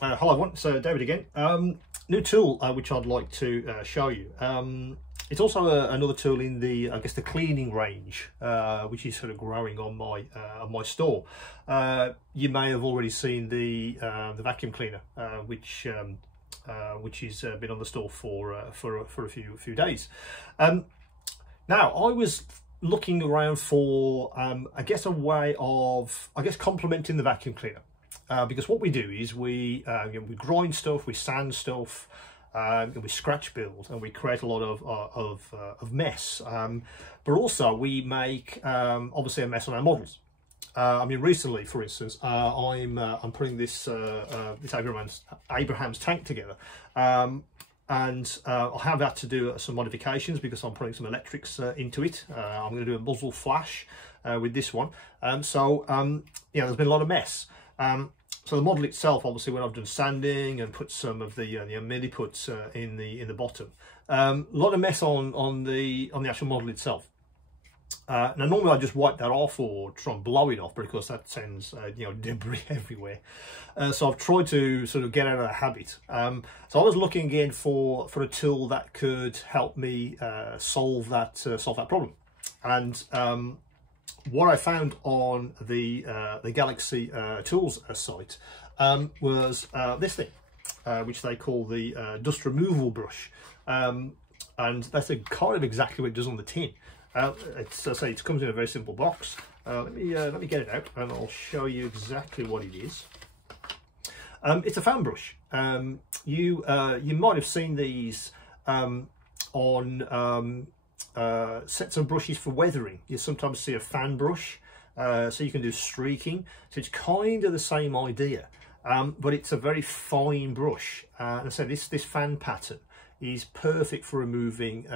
Hello everyone, so David again. New tool which I'd like to show you. It's also another tool in the, I guess, the cleaning range, which is sort of growing on my store. You may have already seen the vacuum cleaner, which has been on the store for a few days. Now I was looking around for I guess a way of complementing the vacuum cleaner. Because what we do is we grind stuff, we sand stuff, and we scratch build, and we create a lot of mess. But also we make obviously a mess on our models. I mean, recently, for instance, I'm putting this Abraham's tank together, and I have had to do some modifications because I'm putting some electrics into it. I'm going to do a muzzle flash with this one. Yeah, there's been a lot of mess. So the model itself, obviously, when I've done sanding and put some of the milliputs in the bottom, a lot of mess on the actual model itself. Now normally I just wipe that off or try and blow it off, because that sends debris everywhere. So I've tried to sort of get out of the habit. So I was looking again for a tool that could help me solve that problem. And what I found on the Galaxy Tools site was this thing, which they call the dust removal brush, and that's kind of exactly what it does on the tin. It comes in a very simple box. Let me get it out, and I'll show you exactly what it is. It's a fan brush. You might have seen these on sets of brushes for weathering. You sometimes see a fan brush, so you can do streaking. So it's kind of the same idea, but it's a very fine brush. And so this fan pattern is perfect for removing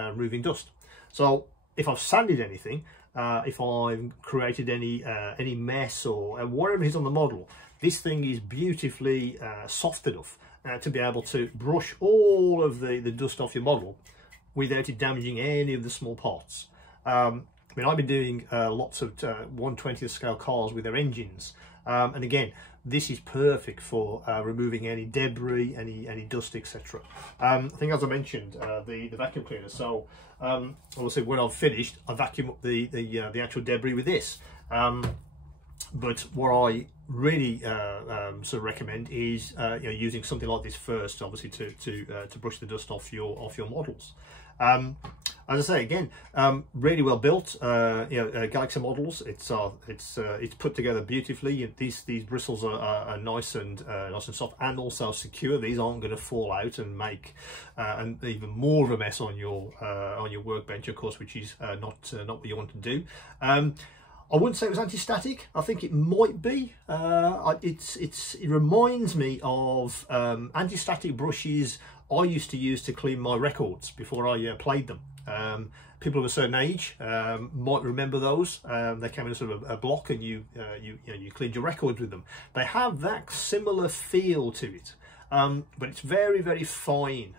dust. So if I've sanded anything, if I've created any mess or whatever is on the model, this thing is beautifully soft enough to be able to brush all of the dust off your model without it damaging any of the small parts. I mean, I've been doing lots of 1/20th scale cars with their engines, and again, this is perfect for removing any debris, any dust, etc. I think, as I mentioned, the vacuum cleaner. So obviously, when I've finished, I vacuum up the actual debris with this. But what I really sort of recommend is using something like this first, obviously, to brush the dust off your models. As I say again, really well built. Galaxy models. It's put together beautifully. These bristles are nice and soft, and also secure. These aren't going to fall out and make even more of a mess on your workbench, of course, which is not what you want to do. I wouldn't say it was anti-static. I think it might be. It reminds me of anti-static brushes I used to use to clean my records before I played them. People of a certain age might remember those. They came in a sort of a block, and you cleaned your records with them. They have that similar feel to it, but it's very, very fine.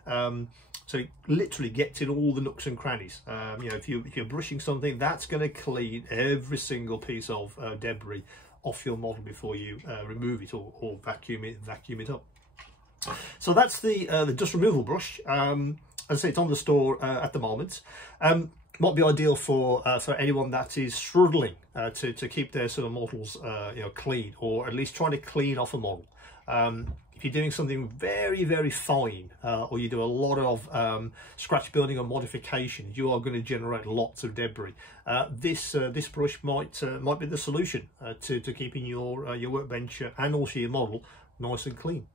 So it literally gets in all the nooks and crannies. If you're brushing something, that's going to clean every single piece of debris off your model before you remove it or vacuum it up. So that's the dust removal brush. As I say, it's on the store at the moment. Might be ideal for anyone that is struggling to keep their sort of models clean, or at least trying to clean off a model. If you're doing something very, very fine, or you do a lot of scratch building or modifications, you are going to generate lots of debris. This brush might be the solution to keeping your workbench and also your model nice and clean.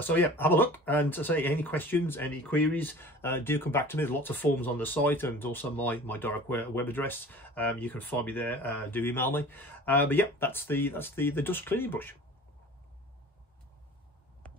So yeah, have a look, and to say any questions, any queries, do come back to me. There's lots of forms on the site, and also my direct web address. You can find me there. Do email me. But yeah, that's the dust cleaning brush.